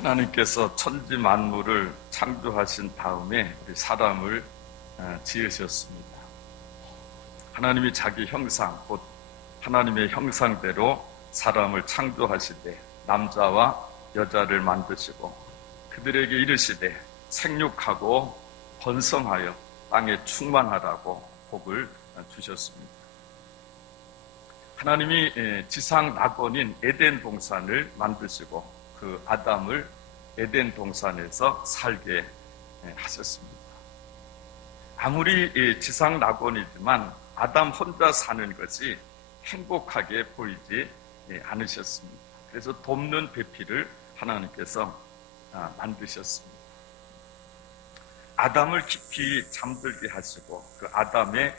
하나님께서 천지 만물을 창조하신 다음에 우리 사람을 지으셨습니다. 하나님이 자기 형상, 곧 하나님의 형상대로 사람을 창조하시되 남자와 여자를 만드시고 그들에게 이르시되 생육하고 번성하여 땅에 충만하라고 복을 주셨습니다. 하나님이 지상 낙원인 에덴 동산을 만드시고 그 아담을 에덴 동산에서 살게 하셨습니다. 아무리 지상 낙원이지만 아담 혼자 사는 것이 행복하게 보이지 않으셨습니다. 그래서 돕는 배필을 하나님께서 만드셨습니다. 아담을 깊이 잠들게 하시고 그 아담의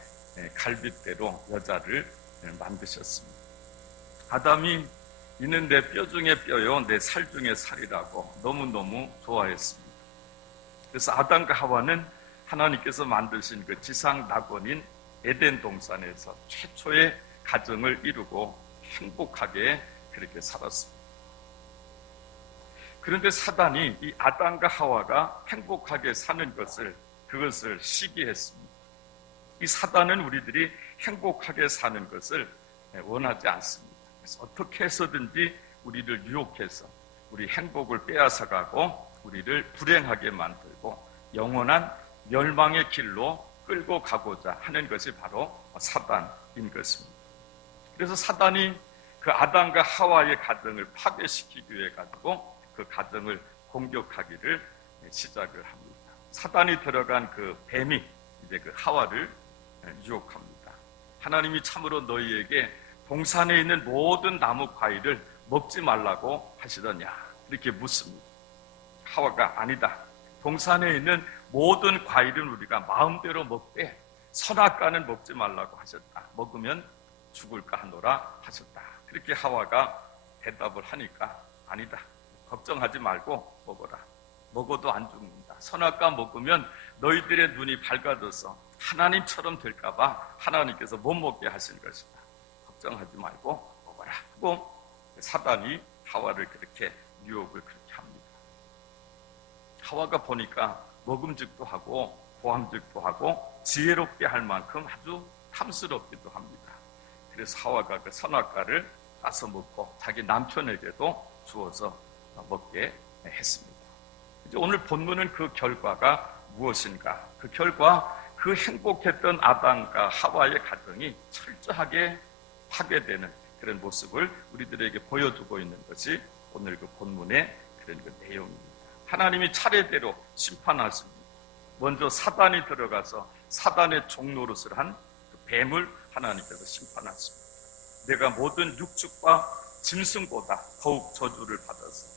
갈빗대로 여자를 만드셨습니다. 아담이 이는 내 뼈 중에 뼈요 내 살 중에 살이라고 너무너무 좋아했습니다. 그래서 아담과 하와는 하나님께서 만드신 그 지상 낙원인 에덴 동산에서 최초의 가정을 이루고 행복하게 그렇게 살았습니다. 그런데 사단이 이 아담과 하와가 행복하게 사는 그것을 시기했습니다. 이 사단은 우리들이 행복하게 사는 것을 원하지 않습니다. 그래서 어떻게 해서든지 우리를 유혹해서 우리 행복을 빼앗아가고 우리를 불행하게 만들고 영원한 멸망의 길로 끌고 가고자 하는 것이 바로 사단인 것입니다. 그래서 사단이 그 아담과 하와의 가정을 파괴시키기 위해 가지고 그 가정을 공격하기를 시작을 합니다. 사단이 들어간 그 뱀이 이제 그 하와를 유혹합니다. 하나님이 참으로 너희에게 동산에 있는 모든 나무 과일을 먹지 말라고 하시더냐 이렇게 묻습니다. 하와가 아니다. 동산에 있는 모든 과일은 우리가 마음대로 먹되 선악과는 먹지 말라고 하셨다. 먹으면 죽을까 하노라 하셨다. 그렇게 하와가 대답을 하니까 아니다. 걱정하지 말고 먹어라. 먹어도 안 죽는다. 선악과 먹으면 너희들의 눈이 밝아져서 하나님처럼 될까 봐 하나님께서 못 먹게 하신 것이다. 걱정하지 말고 먹어라 하고 사단이 하와를 그렇게 유혹을 그렇게 합니다. 하와가 보니까 먹음직도 하고 보암직도 하고 지혜롭게 할 만큼 아주 탐스럽기도 합니다. 그래서 하와가 그 선악과를 따서 먹고 자기 남편에게도 주어서 먹게 했습니다. 이제 오늘 본문은 그 결과가 무엇인가? 그 결과 그 행복했던 아담과 하와의 가정이 철저하게 파괴되는 그런 모습을 우리들에게 보여주고 있는 것이 오늘 그 본문의 그런 그 내용입니다. 하나님이 차례대로 심판하십니다. 먼저 사단이 들어가서 사단의 종노릇을 한 그 뱀을 하나님께서 심판하십니다. 내가 모든 육축과 짐승보다 더욱 저주를 받아서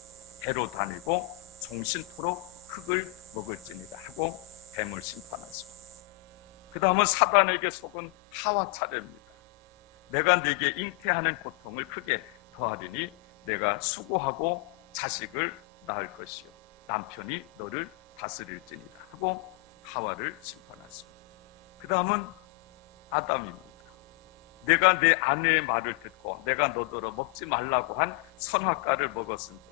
배로 다니고 종신토록 흙을 먹을지니라 하고 뱀을 심판하십니다. 그 다음은 사단에게 속은 하와 차례입니다. 내가 네게 잉태하는 고통을 크게 더하리니 내가 수고하고 자식을 낳을 것이요 남편이 너를 다스릴지니라 하고 하와를 심판하십니다. 그 다음은 아담입니다. 내가 내 아내의 말을 듣고 내가 너더러 먹지 말라고 한 선악과를 먹었은즉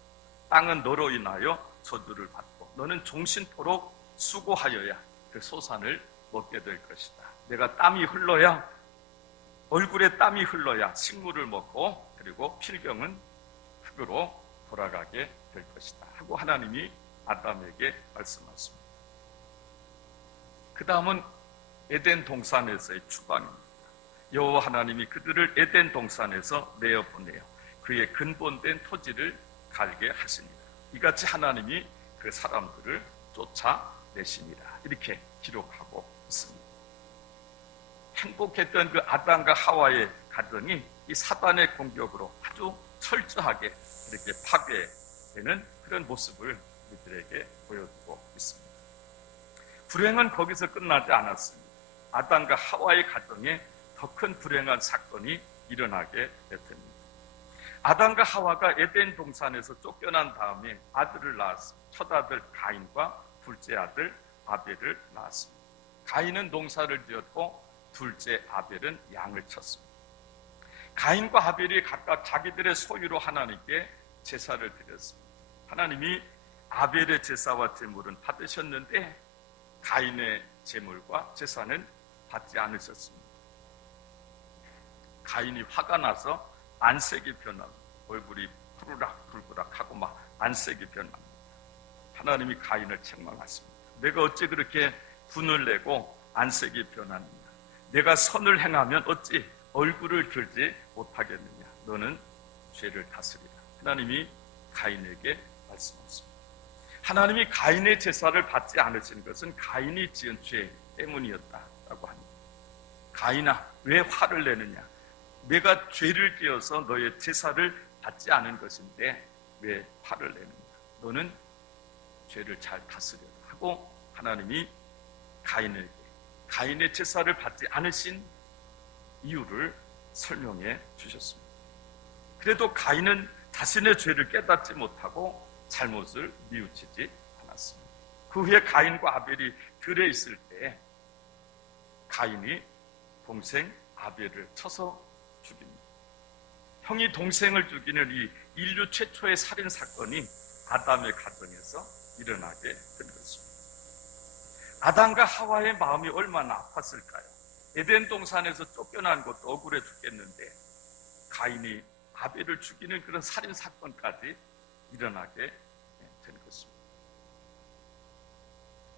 땅은 너로 인하여 저주를 받고 너는 종신토록 수고하여야 그 소산을 먹게 될 것이다. 내가 땀이 흘러야 얼굴에 땀이 흘러야 식물을 먹고 그리고 필경은 흙으로 돌아가게 될 것이다 하고 하나님이 아담에게 말씀하십니다. 그 다음은 에덴 동산에서의 추방입니다. 여호와 하나님이 그들을 에덴 동산에서 내어보내어 그의 근본된 토지를 갈게 하시니라. 이같이 하나님이 그 사람들을 쫓아내시니라. 이렇게 기록하고 있습니다. 행복했던 그 아담과 하와의 가정이 이 사단의 공격으로 아주 철저하게 이렇게 파괴되는 그런 모습을 우리들에게 보여주고 있습니다. 불행은 거기서 끝나지 않았습니다. 아담과 하와의 가정에 더 큰 불행한 사건이 일어나게 됐습니다. 아담과 하와가 에덴 동산에서 쫓겨난 다음에 아들을 낳았습니다. 첫 아들 가인과 둘째 아들 아벨을 낳았습니다. 가인은 농사를 지었고 둘째 아벨은 양을 쳤습니다. 가인과 아벨이 각각 자기들의 소유로 하나님께 제사를 드렸습니다. 하나님이 아벨의 제사와 제물은 받으셨는데 가인의 제물과 제사는 받지 않으셨습니다. 가인이 화가 나서 안색이 변합니다. 얼굴이 푸르락불그락하고 막 안색이 변합니다. 하나님이 가인을 책망하십니다. 내가 어찌 그렇게 분을 내고 안색이 변하느냐? 내가 선을 행하면 어찌 얼굴을 들지 못하겠느냐? 너는 죄를 다스리라. 하나님이 가인에게 말씀하십니다. 하나님이 가인의 제사를 받지 않으신 것은 가인이 지은 죄 때문이었다라고 합니다. 가인아, 왜 화를 내느냐? 내가 죄를 지어서 너의 제사를 받지 않은 것인데 왜 화를 내느냐? 너는 죄를 잘 다스려라 하고 하나님이 가인에게 가인의 제사를 받지 않으신 이유를 설명해 주셨습니다. 그래도 가인은 자신의 죄를 깨닫지 못하고 잘못을 뉘우치지 않았습니다. 그 후에 가인과 아벨이 들에 있을 때 가인이 동생 아벨을 쳐서 죽입니다. 형이 동생을 죽이는 이 인류 최초의 살인 사건이 아담의 가정에서 일어나게 된 것입니다. 아담과 하와의 마음이 얼마나 아팠을까요? 에덴 동산에서 쫓겨난 것도 억울해 죽겠는데 가인이 아벨을 죽이는 그런 살인 사건까지 일어나게 된 것입니다.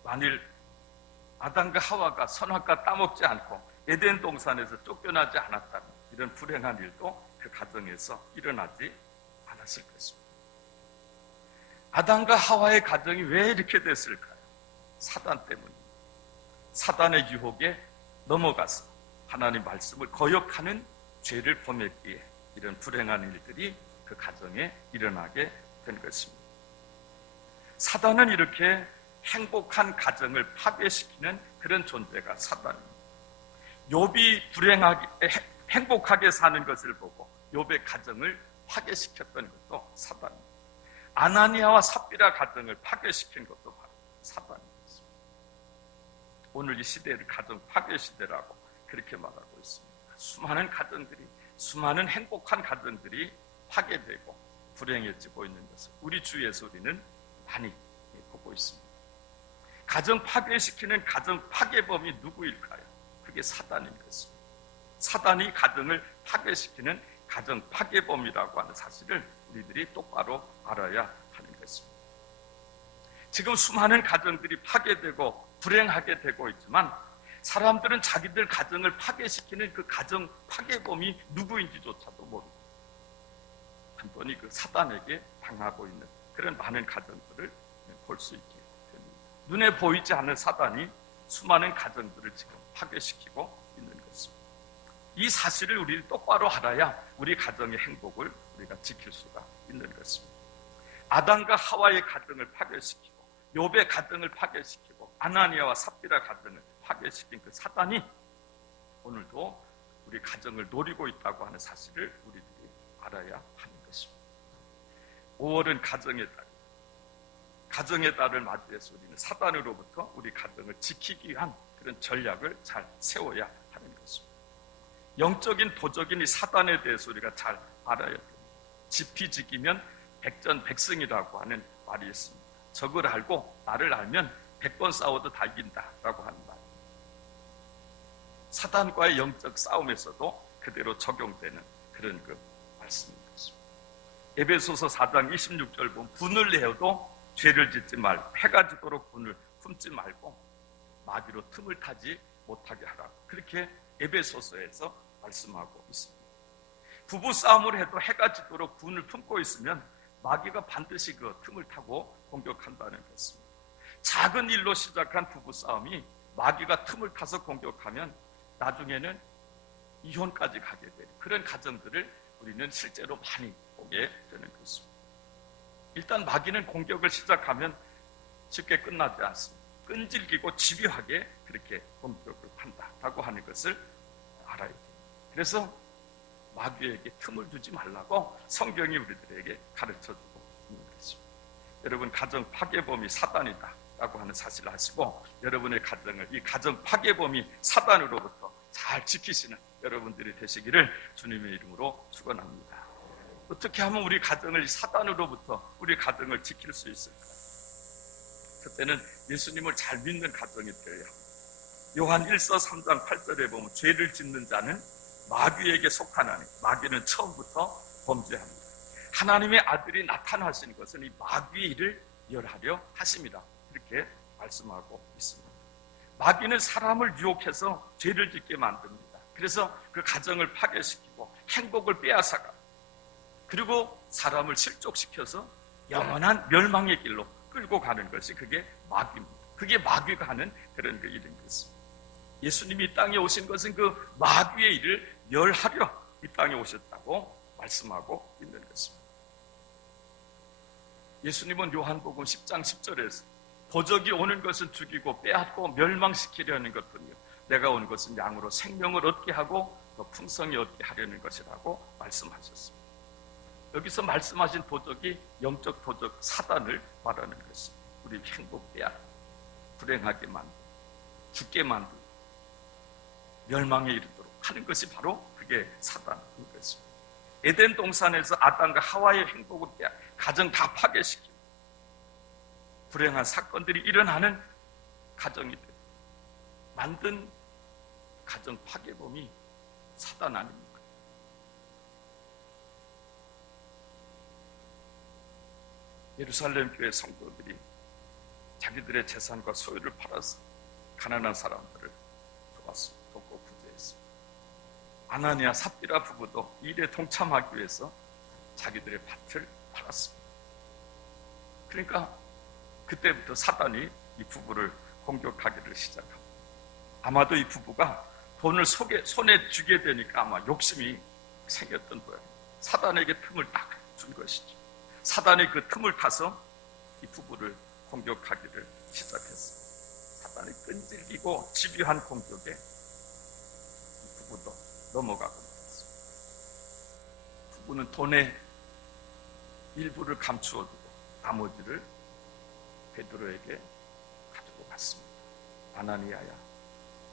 만일 아담과 하와가 선악과 따먹지 않고 에덴 동산에서 쫓겨나지 않았다면 이런 불행한 일도 그 가정에서 일어나지 않았을 것입니다. 아담과 하와의 가정이 왜 이렇게 됐을까요? 사단 때문입니다. 사단의 유혹에 넘어가서 하나님 말씀을 거역하는 죄를 범했기에 이런 불행한 일들이 그 가정에 일어나게 된 것입니다. 사단은 이렇게 행복한 가정을 파괴시키는 그런 존재가 사단입니다. 욥이 행복하게 사는 것을 보고 욥의 가정을 파괴시켰던 것도 사단입니다. 아나니아와 삽비라 가정을 파괴시킨 것도 바로 사단입니다. 오늘 이 시대를 가정 파괴 시대라고 그렇게 말하고 있습니다. 수많은 가정들이, 수많은 행복한 가정들이 파괴되고 불행해지고 있는 것을 우리 주 예수 우리는 많이 보고 있습니다. 가정 파괴시키는 가정 파괴범이 누구일까요? 그게 사단인 것입니다. 사단이 가정을 파괴시키는 가정 파괴범이라고 하는 사실을 우리들이 똑바로 알아야 하는 것입니다. 지금 수많은 가정들이 파괴되고 불행하게 되고 있지만 사람들은 자기들 가정을 파괴시키는 그 가정 파괴범이 누구인지조차도 모릅니다. 한번이 그 사단에게 당하고 있는 그런 많은 가정들을 볼 수 있게 됩니다. 눈에 보이지 않는 사단이 수많은 가정들을 지금 파괴시키고 있는 것입니다. 이 사실을 우리 똑바로 알아야 우리 가정의 행복을 우리가 지킬 수가 있는 것입니다. 아담과 하와의 가정을 파괴시키고 욥의 가정을 파괴시키고 아나니아와 삽비라 가정을 파괴시킨 그 사단이 오늘도 우리 가정을 노리고 있다고 하는 사실을 우리들이 알아야 하는 것입니다. 5월은 가정의 달. 가정의 달을 맞이해서 우리는 사단으로부터 우리 가정을 지키기 위한 그런 전략을 잘 세워야 하는 것입니다. 영적인 도적인 이 사단에 대해서 우리가 잘 알아야 됩니다. 지피지기면 백전백승이라고 하는 말이 있습니다. 적을 알고 나를 알면 100번 싸워도 다 이긴다라고 하는 말. 사단과의 영적 싸움에서도 그대로 적용되는 그런 그 말씀입니다. 에베소서 4장 26절 보면 분을 내어도 죄를 짓지 말고 해가 지도록 분을 품지 말고 마귀로 틈을 타지 못하게 하라. 그렇게 에베소서에서 말씀하고 있습니다. 부부 싸움을 해도 해가 지도록 분을 품고 있으면 마귀가 반드시 그 틈을 타고 공격한다는 것입니다. 작은 일로 시작한 부부 싸움이 마귀가 틈을 타서 공격하면 나중에는 이혼까지 가게 되는 그런 가정들을 우리는 실제로 많이 보게 되는 것입니다. 일단 마귀는 공격을 시작하면 쉽게 끝나지 않습니다. 끈질기고 집요하게 그렇게 공격을 한다라고 하는 것을 알아야 돼요. 그래서 마귀에게 틈을 두지 말라고 성경이 우리들에게 가르쳐주고 있는 것입니다. 여러분, 가정 파괴범이 사단이다라고 하는 사실을 아시고 여러분의 가정을 이 가정 파괴범이 사단으로부터 잘 지키시는 여러분들이 되시기를 주님의 이름으로 축원합니다. 어떻게 하면 우리 가정을 사단으로부터 우리 가정을 지킬 수 있을까요? 그때는 예수님을 잘 믿는 가정이 되어야 합니다. 요한 1서 3장 8절에 보면 죄를 짓는 자는 마귀에게 속하나니 마귀는 처음부터 범죄합니다. 하나님의 아들이 나타나신 것은 이 마귀의 일을 멸하려 하심이라 그렇게 말씀하고 있습니다. 마귀는 사람을 유혹해서 죄를 짓게 만듭니다. 그래서 그 가정을 파괴시키고 행복을 빼앗아가 그리고 사람을 실족시켜서 영원한 멸망의 길로 끌고 가는 것이 그게 마귀입니다. 그게 마귀가 하는 그런 그 일인 것입니다. 예수님이 이 땅에 오신 것은 그 마귀의 일을 멸하려 이 땅에 오셨다고 말씀하고 있는 것입니다. 예수님은 요한복음 10장 10절에서 도적이 오는 것은 죽이고 빼앗고 멸망시키려는 것뿐이요 내가 온 것은 양으로 생명을 얻게 하고 더 풍성히 얻게 하려는 것이라고 말씀하셨습니다. 여기서 말씀하신 도적이 영적 도적 사단을 말하는 것입니다. 우리 행복 빼앗고 불행하게 만들고 죽게 만들고 멸망에 이르도록 하는 것이 바로 그게 사단인 것입니다. 에덴 동산에서 아담과 하와의 행복을 빼앗 가정 다 파괴시키고 불행한 사건들이 일어나는 가정이 되고 만든 가정 파괴범이 사단 아닙니까? 예루살렘 교회 성도들이 자기들의 재산과 소유를 팔아서 가난한 사람들을 도왔습니다. 돕고 구제했습니다. 아나니아 삽비라 부부도 일에 동참하기 위해서 자기들의 밭을 팔았습니다. 그러니까 그때부터 사단이 이 부부를 공격하기를 시작합니다. 아마도 이 부부가 돈을 손에 쥐게 되니까 아마 욕심이 생겼던 거예요. 사단에게 틈을 딱 준 것이죠. 사단이 그 틈을 타서 이 부부를 공격하기를 시작했습니다. 사단이 끈질기고 집요한 공격에 이 부부도 넘어가고 있습니다. 부부는 돈의 일부를 감추어 두고 나머지를 베드로에게 가지고 갔습니다. 아나니아야,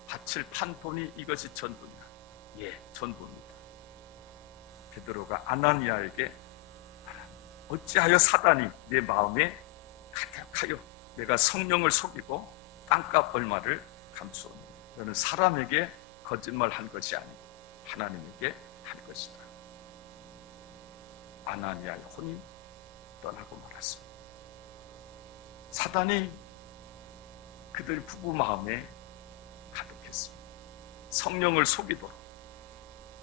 밭을 판 돈이 이것이 전부냐? 예, 전부입니다. 베드로가 아나니아에게 어찌하여 사단이 내 마음에 가득하여 내가 성령을 속이고 땅값 얼마를 감추었느냐? 너는 사람에게 거짓말한 것이 아니고 하나님에게 한 것이다. 아나니아의 혼이 떠나고 말았습니다. 사단이 그들 부부 마음에 가득했습니다. 성령을 속이도록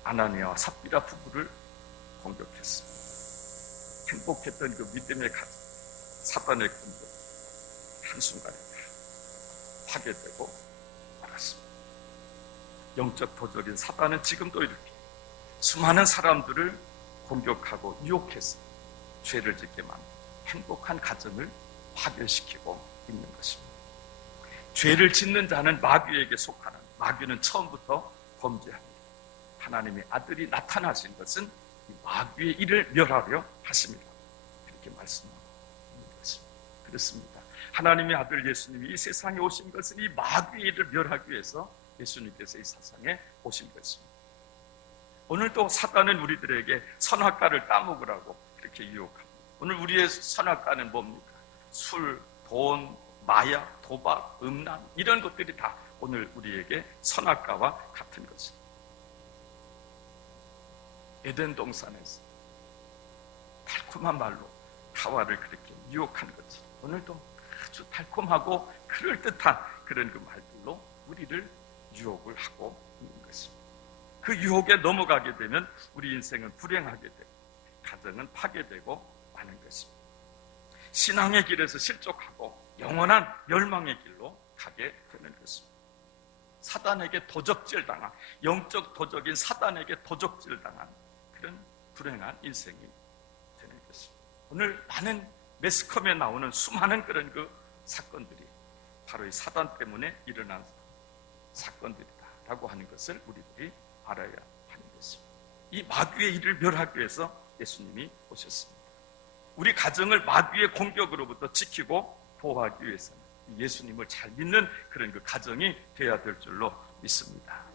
아나니아와 삽비라 부부를 공격했습니다. 행복했던 그 믿음의 가정, 사단의 공격 한순간에 파괴되고 말았습니다. 영적 도적인 사단은 지금도 이렇게 수많은 사람들을 공격하고 유혹해서 죄를 짓게 만든 행복한 가정을 파괴시키고 있는 것입니다. 죄를 짓는 자는 마귀에게 속하는, 마귀는 처음부터 범죄합니다. 하나님의 아들이 나타나신 것은 이 마귀의 일을 멸하려 하십니다. 그렇게 말씀하고 있는 것입니다. 그렇습니다. 하나님의 아들 예수님이 이 세상에 오신 것은 이 마귀의 일을 멸하기 위해서 예수님께서 이 세상에 오신 것입니다. 오늘도 사단은 우리들에게 선악과를 따먹으라고 그렇게 유혹합니다. 오늘 우리의 선악과는 뭡니까? 술, 돈, 마약, 도박, 음란 이런 것들이 다 오늘 우리에게 선악과와 같은 것입니다. 에덴 동산에서 달콤한 말로 하와를 그렇게 유혹한 것처럼 오늘도 아주 달콤하고 그럴듯한 그런 그 말들로 우리를 유혹을 하고 있는 것입니다. 그 유혹에 넘어가게 되면 우리 인생은 불행하게 되고 가정은 파괴되고 마는 것입니다. 신앙의 길에서 실족하고 영원한 멸망의 길로 가게 되는 것입니다. 사단에게 도적질 당한, 영적 도적인 사단에게 도적질 당한 그런 불행한 인생이 되는 것입니다. 오늘 많은 매스컴에 나오는 수많은 그런 그 사건들이 바로 이 사단 때문에 일어난 사건들이다라고 하는 것을 우리들이 알아야 하는 것입니다. 이 마귀의 일을 멸하기 위해서 예수님이 오셨습니다. 우리 가정을 마귀의 공격으로부터 지키고 보호하기 위해서는 예수님을 잘 믿는 그런 그 가정이 되어야 될 줄로 믿습니다.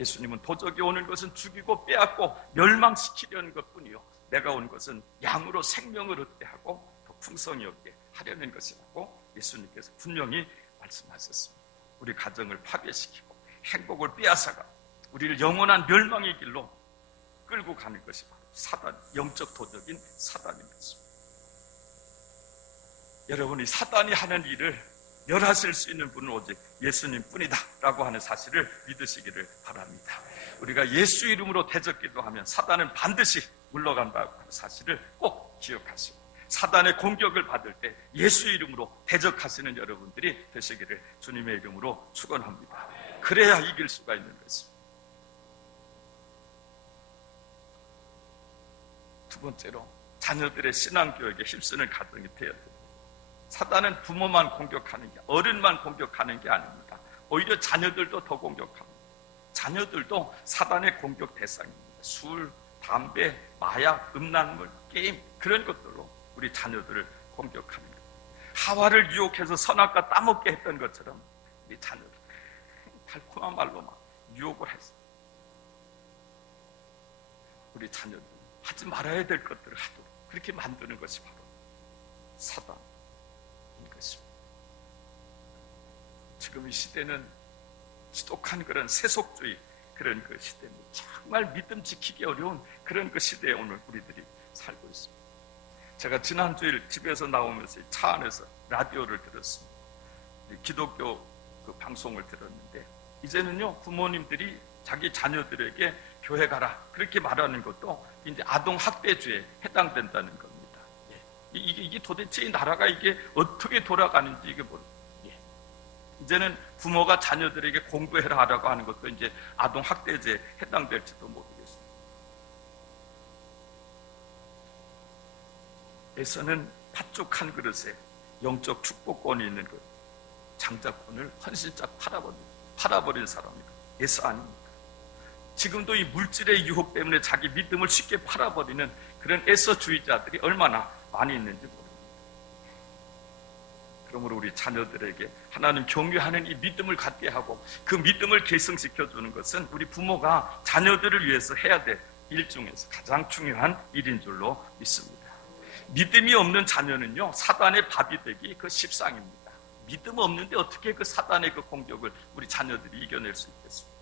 예수님은 도적이 오는 것은 죽이고 빼앗고 멸망시키려는 것뿐이요 내가 온 것은 양으로 생명을 얻게 하고 더 풍성히 얻게 하려는 것이라고 예수님께서 분명히 말씀하셨습니다. 우리 가정을 파괴시키고 행복을 빼앗아가 우리를 영원한 멸망의 길로 끌고 가는 것이 바로 사단, 영적 도적인 사단인 것입니다. 여러분이 사단이 하는 일을 멸하실 수 있는 분은 오직 예수님 뿐이다 라고 하는 사실을 믿으시기를 바랍니다. 우리가 예수 이름으로 대적기도 하면 사단은 반드시 물러간다고 하는 사실을 꼭 기억하시고, 사단의 공격을 받을 때 예수 이름으로 대적하시는 여러분들이 되시기를 주님의 이름으로 축원합니다. 그래야 이길 수가 있는 것입니다. 두 번째로, 자녀들의 신앙교육에 힘쓰는 가정이 되어야 됩니다. 사단은 부모만 공격하는 게, 어른만 공격하는 게 아닙니다. 오히려 자녀들도 더 공격합니다. 자녀들도 사단의 공격 대상입니다. 술, 담배, 마약, 음란물, 게임, 그런 것들로 우리 자녀들을 공격하는 거예요. 하와를 유혹해서 선악과 따먹게 했던 것처럼 우리 자녀들 달콤한 말로 막 유혹을 했어요. 우리 자녀들 하지 말아야 될 것들을 하도록 그렇게 만드는 것이 바로 사단인 것입니다. 지금 이 시대는 지독한 그런 세속주의, 그런 그 시대입니다. 정말 믿음 지키기 어려운 그런 그 시대에 오늘 우리들이 살고 있습니다. 제가 지난주일 집에서 나오면서 차 안에서 라디오를 들었습니다. 기독교 그 방송을 들었는데, 이제는요 부모님들이 자기 자녀들에게 교회 가라 그렇게 말하는 것도 이제 아동 학대죄에 해당된다는 겁니다. 이게 도대체 이 나라가 이게 어떻게 돌아가는지 이게 모르겠어요. 이제는 부모가 자녀들에게 공부해라 하라고 하는 것도 이제 아동 학대죄에 해당될지도 모르겠어요. 에서는 팥죽 한 그릇에 영적 축복권이 있는 것, 장자권을 헌신짝 팔아버린 사람입니다. 에서 아닙니다. 지금도 이 물질의 유혹 때문에 자기 믿음을 쉽게 팔아버리는 그런 에서주의자들이 얼마나 많이 있는지 모릅니다. 그러므로 우리 자녀들에게 하나님 경외하는 이 믿음을 갖게 하고 그 믿음을 계승시켜주는 것은 우리 부모가 자녀들을 위해서 해야 될 일 중에서 가장 중요한 일인 줄로 믿습니다. 믿음이 없는 자녀는요 사단의 밥이 되기 그 십상입니다. 믿음 없는데 어떻게 그 사단의 그 공격을 우리 자녀들이 이겨낼 수 있겠습니까?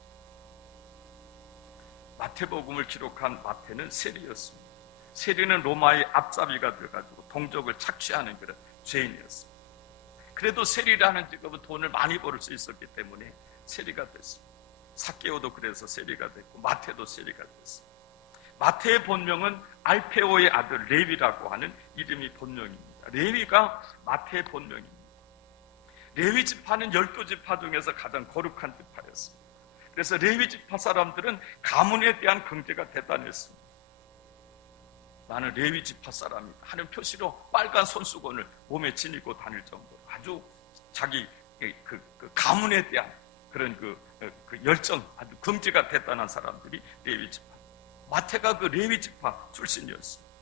마태복음을 기록한 마태는 세리였습니다. 세리는 로마의 앞잡이가 되어가지고 동족을 착취하는 그런 죄인이었습니다. 그래도 세리라는 직업은 돈을 많이 벌을 수 있었기 때문에 세리가 됐습니다. 삭개오도 그래서 세리가 됐고 마태도 세리가 됐습니다. 마태의 본명은 알페오의 아들 레위라고 하는 이름이 본명입니다. 레위가 마태의 본명입니다. 레위 지파는 12지파 중에서 가장 거룩한 지파였습니다. 그래서 레위 지파 사람들은 가문에 대한 긍지가 대단했습니다. 나는 레위 지파 사람이다 하는 표시로 빨간 손수건을 몸에 지니고 다닐 정도로 아주 자기 그 가문에 대한 그런 그 열정, 아주 긍지가 대단한 사람들이 레위 지파. 마태가 그 레위 지파 출신이었습니다.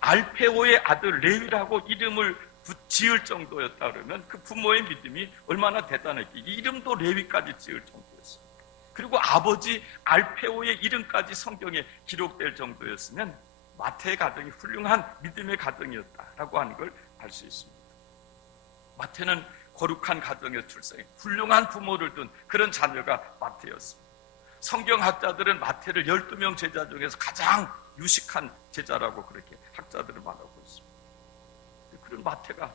알페오의 아들 레위라고 이름을 지을 정도였다 그러면 그 부모의 믿음이 얼마나 대단했기. 이 이름도 레위까지 지을 정도였습니다. 그리고 아버지 알페오의 이름까지 성경에 기록될 정도였으면 마태의 가정이 훌륭한 믿음의 가정이었다라고 하는 걸 알 수 있습니다. 마태는 거룩한 가정에서 출생해 훌륭한 부모를 둔 그런 자녀가 마태였습니다. 성경학자들은 마태를 12명 제자 중에서 가장 유식한 제자라고 그렇게 학자들은 말하고 있습니다. 그런 마태가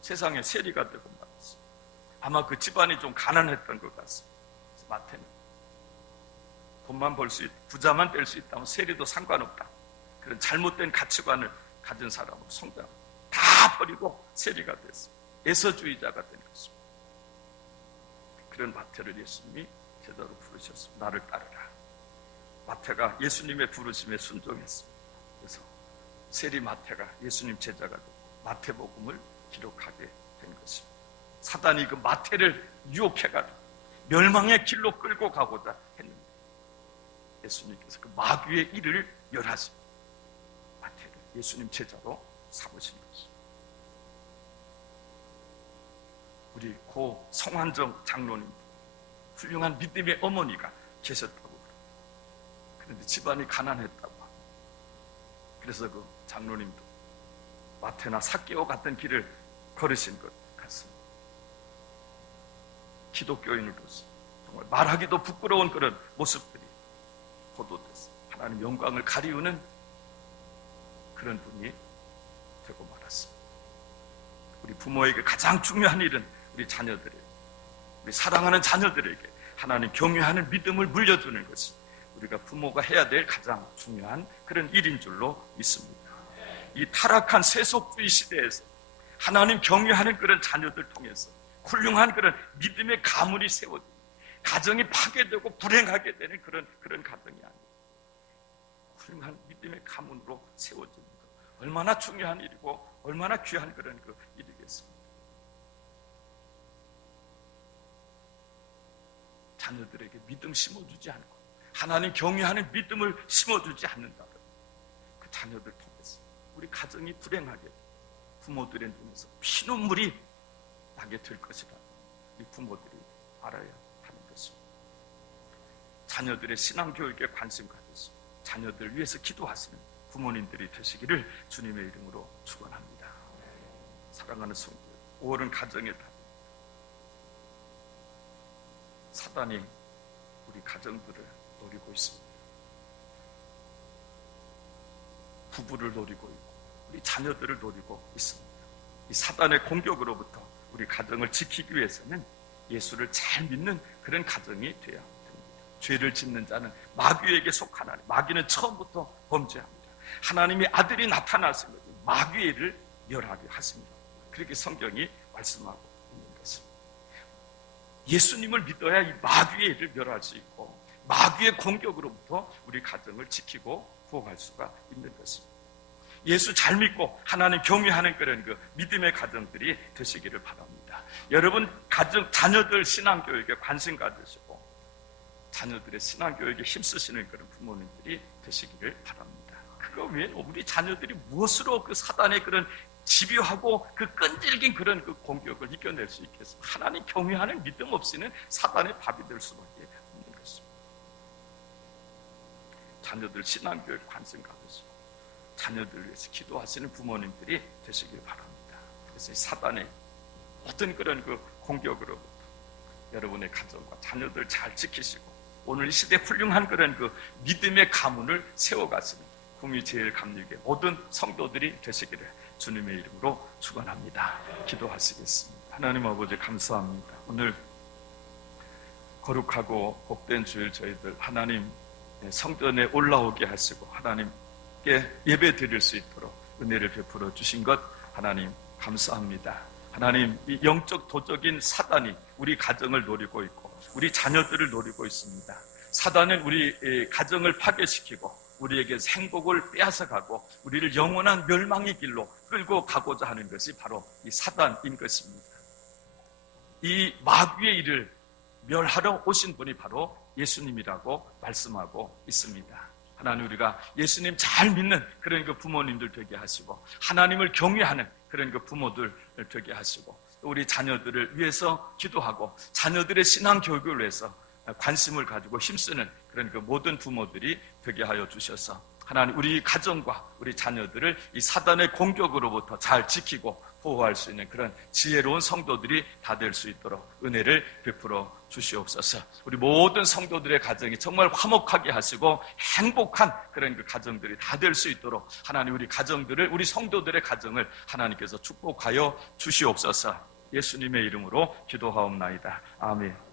세상에 세리가 되고 말았습니다. 아마 그 집안이 좀 가난했던 것 같습니다. 마태는 돈만 벌 수 있다, 부자만 될 수 있다면 세리도 상관없다, 그런 잘못된 가치관을 가진 사람으로 성장 다 버리고 세리가 됐습니다. 에서주의자가 된 것입니다. 그런 마태를 예수님이 제자로 부르셨습니다. 나를 따르라. 마태가 예수님의 부르심에 순종했습니다. 그래서 세리 마태가 예수님 제자가 되고 마태복음을 기록하게 된 것입니다. 사단이 그 마태를 유혹해가지고 멸망의 길로 끌고 가고자 했는데 예수님께서 그 마귀의 일을 멸하시고 마태를 예수님 제자로 삼으신 것입니다. 우리 고 성환정 장로님, 훌륭한 믿음의 어머니가 계셨다고 그래요. 그런데 집안이 가난했다고 합니다. 그래서 그 장로님도 마태나 삭개오 같은 길을 걸으신 것 같습니다. 기독교인으로서 정말 말하기도 부끄러운 그런 모습들이 보도돼서 하나님 영광을 가리우는 그런 분이 되고 말았습니다. 우리 부모에게 가장 중요한 일은 우리 자녀들에게, 우리 사랑하는 자녀들에게 하나님 경외하는 믿음을 물려주는 것이 우리가 부모가 해야 될 가장 중요한 그런 일인 줄로 믿습니다. 이 타락한 세속주의 시대에서 하나님 경외하는 그런 자녀들 통해서 훌륭한 그런 믿음의 가문이 세워지고 가정이 파괴되고 불행하게 되는 그런 가정이 아니에요. 훌륭한 믿음의 가문으로 세워지는 것, 얼마나 중요한 일이고 얼마나 귀한 그런 그 일이겠습니까? 자녀들에게 믿음 심어주지 않고 하나님 경외하는 믿음을 심어주지 않는다면 그 자녀들 통해서 우리 가정이 불행하게 되고 부모들의 눈에서 피눈물이 나게 될 것이라고 이 부모들이 알아야 하는 것입니다. 자녀들의 신앙교육에 관심 가져서 자녀들 위해서 기도하시는 부모님들이 되시기를 주님의 이름으로 축원합니다. 사랑하는 성도, 5월은 가정의 달. 사단이 우리 가정들을 노리고 있습니다. 부부를 노리고 있고 우리 자녀들을 노리고 있습니다. 이 사단의 공격으로부터 우리 가정을 지키기 위해서는 예수를 잘 믿는 그런 가정이 되어야 됩니다. 죄를 짓는 자는 마귀에게 속하나니 마귀는 처음부터 범죄합니다. 하나님의 아들이 나타났을 때 마귀를 멸하게 하십니다. 그렇게 성경이 말씀하고 있는 것입니다. 예수님을 믿어야 이 마귀의 일을 멸할 수 있고 마귀의 공격으로부터 우리 가정을 지키고 보호할 수가 있는 것입니다. 예수 잘 믿고 하나님 경외하는 그런 그 믿음의 가정들이 되시기를 바랍니다. 여러분 가정, 자녀들 신앙교육에 관심 가지시고 자녀들의 신앙교육에 힘쓰시는 그런 부모님들이 되시기를 바랍니다. 그거 외에는 우리 자녀들이 무엇으로 그 사단의 그런 집요하고 그 끈질긴 그런 그 공격을 이겨낼 수 있겠습니까? 하나님 경외하는 믿음 없이는 사단의 밥이 될 수밖에 없는 것입니다. 자녀들 신앙교육 관심 가지시고 자녀들 위해서 기도하시는 부모님들이 되시길 바랍니다. 그래서 사단의 모든 그런 그 공격으로부터 여러분의 가정과 자녀들 잘 지키시고 오늘 이 시대 훌륭한 그런 그 믿음의 가문을 세워가시는 국민 제일 감리교회 모든 성도들이 되시기를 주님의 이름으로 축원합니다. 기도하시겠습니다. 하나님 아버지 감사합니다. 오늘 거룩하고 복된 주일 저희들 하나님 성전에 올라오게 하시고 하나님께 예배 드릴 수 있도록 은혜를 베풀어 주신 것 하나님 감사합니다. 하나님 이 영적 도적인 사단이 우리 가정을 노리고 있고 우리 자녀들을 노리고 있습니다. 사단은 우리 가정을 파괴시키고 우리에게 행복을 빼앗아가고 우리를 영원한 멸망의 길로 끌고 가고자 하는 것이 바로 이 사단인 것입니다. 이 마귀의 일을 멸하러 오신 분이 바로 예수님이라고 말씀하고 있습니다. 하나님 우리가 예수님 잘 믿는 그런 그 부모님들 되게 하시고 하나님을 경외하는 그런 그 부모들 되게 하시고 우리 자녀들을 위해서 기도하고 자녀들의 신앙 교육을 위해서 관심을 가지고 힘쓰는 그런 그 모든 부모들이 되게 하여 주셔서 하나님 우리 가정과 우리 자녀들을 이 사단의 공격으로부터 잘 지키고 보호할 수 있는 그런 지혜로운 성도들이 다 될 수 있도록 은혜를 베풀어 주시옵소서. 우리 모든 성도들의 가정이 정말 화목하게 하시고 행복한 그런 그 가정들이 다 될 수 있도록 하나님 우리 가정들을 우리 성도들의 가정을 하나님께서 축복하여 주시옵소서. 예수님의 이름으로 기도하옵나이다. 아멘.